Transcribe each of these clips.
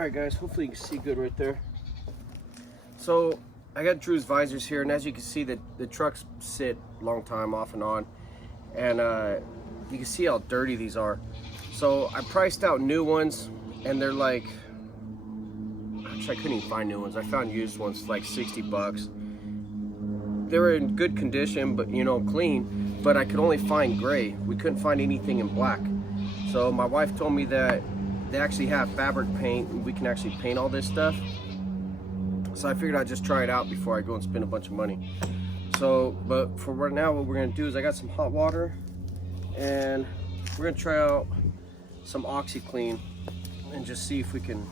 Alright guys, hopefully you can see good right there. So I got Drew's visors here, and as you can see, the trucks sit a long time off and on, and you can see how dirty these are. So I priced out new ones, and they're like, actually I couldn't even find new ones. I found used ones like 60 bucks. They were in good condition, but you know, clean, but I could only find gray. We couldn't find anything in black. So my wife told me that they actually have fabric paint, and we can actually paint all this stuff. So I figured I'd just try it out before I go and spend a bunch of money. So, but for right now, what we're gonna do is I got some hot water, and we're gonna try out some OxyClean and just see if we can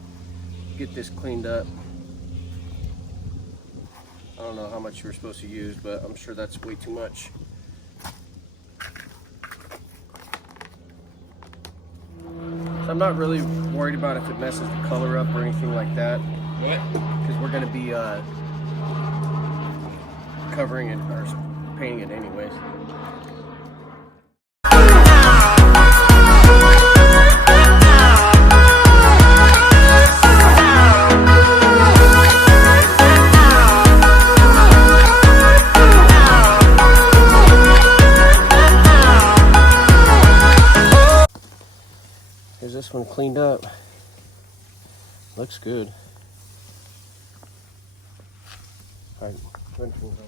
get this cleaned up. I don't know how much you're supposed to use, but I'm sure that's way too much. So I'm not really worried about if it messes the color up or anything like that. What? Because we're going to be covering it or painting it anyways. Here's this one cleaned up. Looks good. All right, turn things on.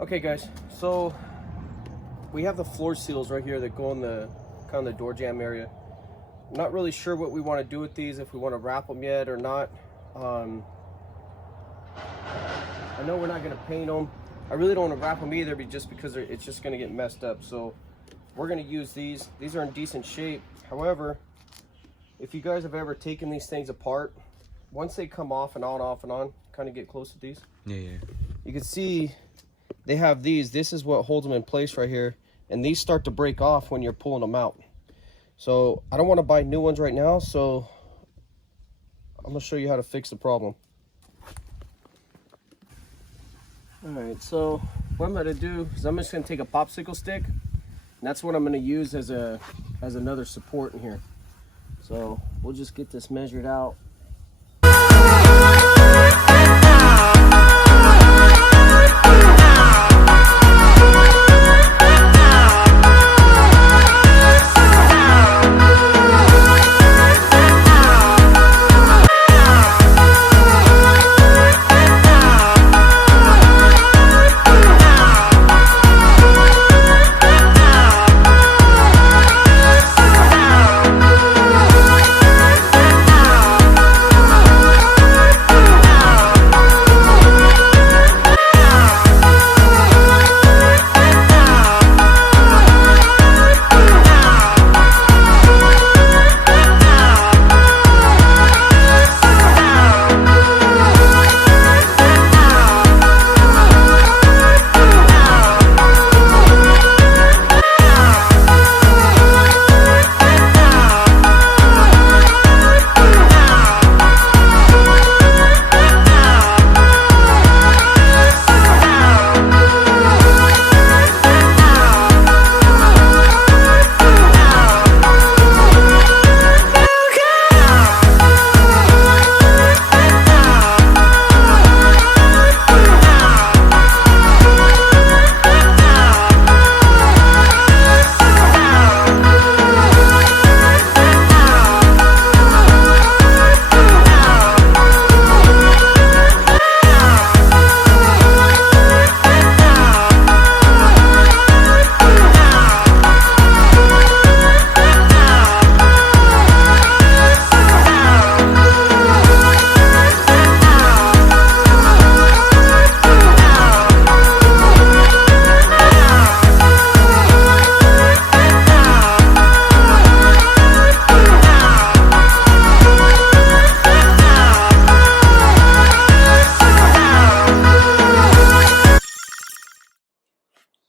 Okay guys, so we have the floor seals right here that go in the kind of the door jamb area. I'm not really sure what we want to do with these, if we want to wrap them yet or not. I know we're not going to paint them. I really don't want to wrap them either, just because it's just going to get messed up. So we're going to use these. These are in decent shape. However, if you guys have ever taken these things apart, once they come off and on, kind of get close to these. Yeah. You can see they have these. This is what holds them in place right here. And these start to break off when you're pulling them out. So I don't want to buy new ones right now. So I'm going to show you how to fix the problem. Alright, so what I'm going to do is I'm just going to take a popsicle stick, and that's what I'm going to use as another support in here. So we'll just get this measured out.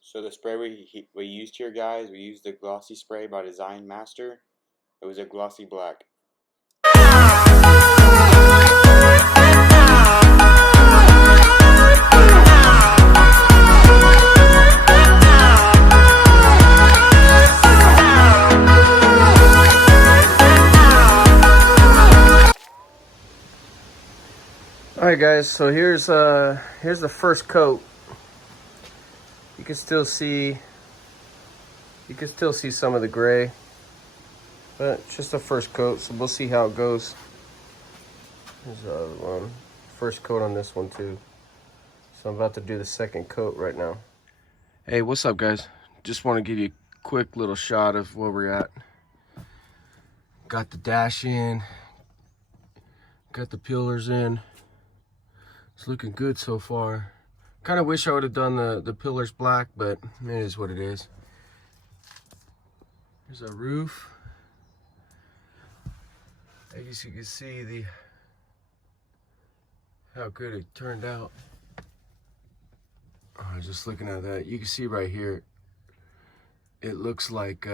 So the spray we used here, guys, we used the glossy spray by Design Master. It was a glossy black. right, guys, so here's the first coat. You can still see some of the gray, but it's just the first coat, so we'll see how it goes. Here's the other one. First coat on this one too. So I'm about to do the second coat right now. Hey, what's up, guys? Just want to give you a quick little shot of where we're at. Got the dash in, got the pillars in. It's looking good so far. Kind of wish I would have done the pillars black, but it is what it is. There's a roof. I guess you can see how good it turned out. I was just looking at that. You can see right here, it looks like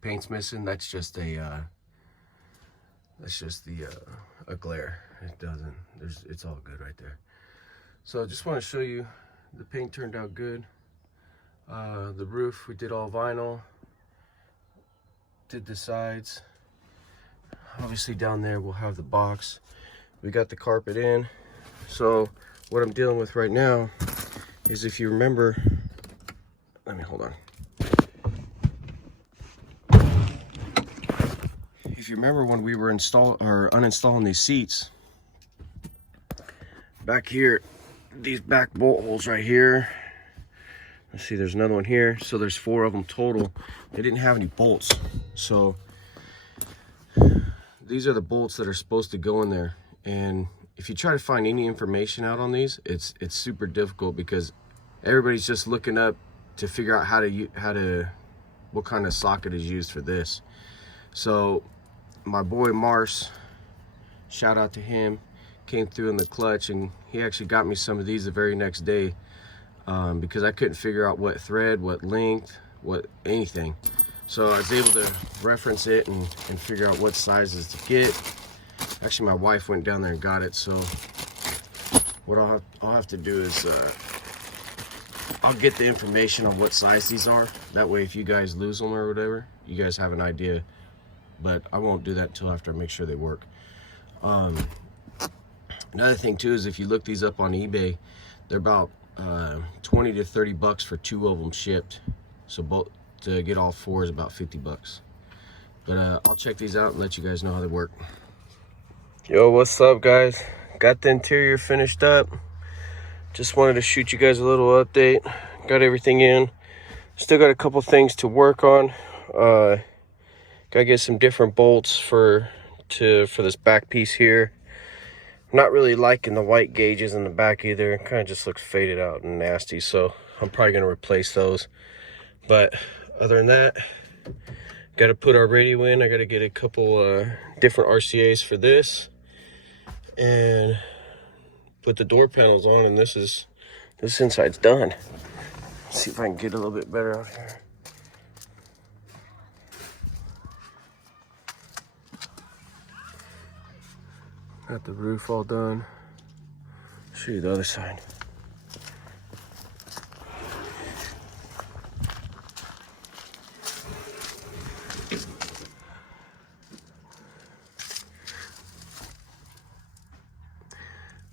paint's missing. That's just a glare. It doesn't. It's all good right there. So I just want to show you the paint turned out good. The roof, we did all vinyl. Did the sides. Obviously down there we'll have the box. We got the carpet in. So what I'm dealing with right now is, if you remember, hold on. If you remember when we were uninstalling these seats, back here, these back bolt holes right here. Let's see, there's another one here. So there's 4 of them total. They didn't have any bolts. So these are the bolts that are supposed to go in there. And if you try to find any information out on these, it's super difficult, because everybody's just looking up to figure out what kind of socket is used for this. So my boy Mars, shout out to him, came through in the clutch, and he actually got me some of these the very next day, because I couldn't figure out what thread, what length, what anything. So I was able to reference it and figure out what sizes to get. Actually, my wife went down there and got it. So what I'll have to do is I'll get the information on what size these are. That way, if you guys lose them or whatever, you guys have an idea. But I won't do that until after I make sure they work. Another thing too is, if you look these up on eBay, they're about 20 to 30 bucks for 2 of them shipped. So both, to get all 4 is about 50 bucks. But I'll check these out and let you guys know how they work. Yo, what's up, guys? Got the interior finished up. Just wanted to shoot you guys a little update. Got everything in. Still got a couple things to work on. Gotta get some different bolts for this back piece here. Not really liking the white gauges in the back either. It kind of just looks faded out and nasty, so I'm probably gonna replace those. But other than that, gotta put our radio in. I gotta get a couple different RCAs for this, and put the door panels on. And this inside's done. Let's see if I can get a little bit better out here. Got the roof all done. Show you the other side.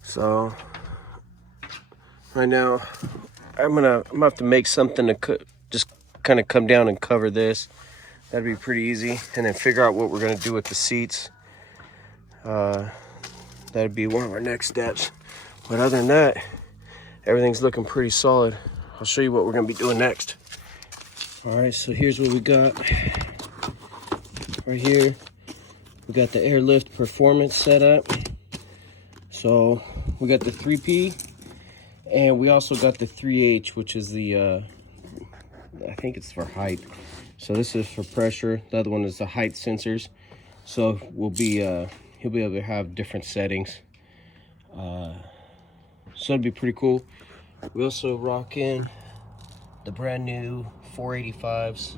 So right now I'm gonna have to make something to just kind of come down and cover this. That'd be pretty easy, and then figure out what we're gonna do with the seats. That'd be one of our next steps. But other than that, everything's looking pretty solid. I'll show you what we're gonna be doing next. All right, so here's what we got right here. We got the Airlift Performance set up. So we got the 3P, and we also got the 3H, which is the, I think it's for height. So this is for pressure. The other one is the height sensors. So we'll be, he'll be able to have different settings. So it'd be pretty cool. We also rock in the brand new 485s.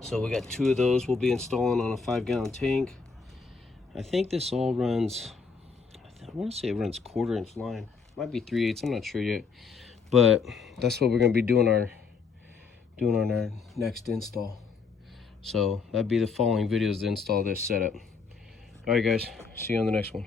So we got 2 of those we'll be installing on a 5-gallon tank. I think this all runs, I want to say it runs 1/4 inch line. Might be 3/8, I'm not sure yet. But that's what we're gonna be doing on our next install. So that'd be the following videos to install this setup. All right, guys, see you on the next one.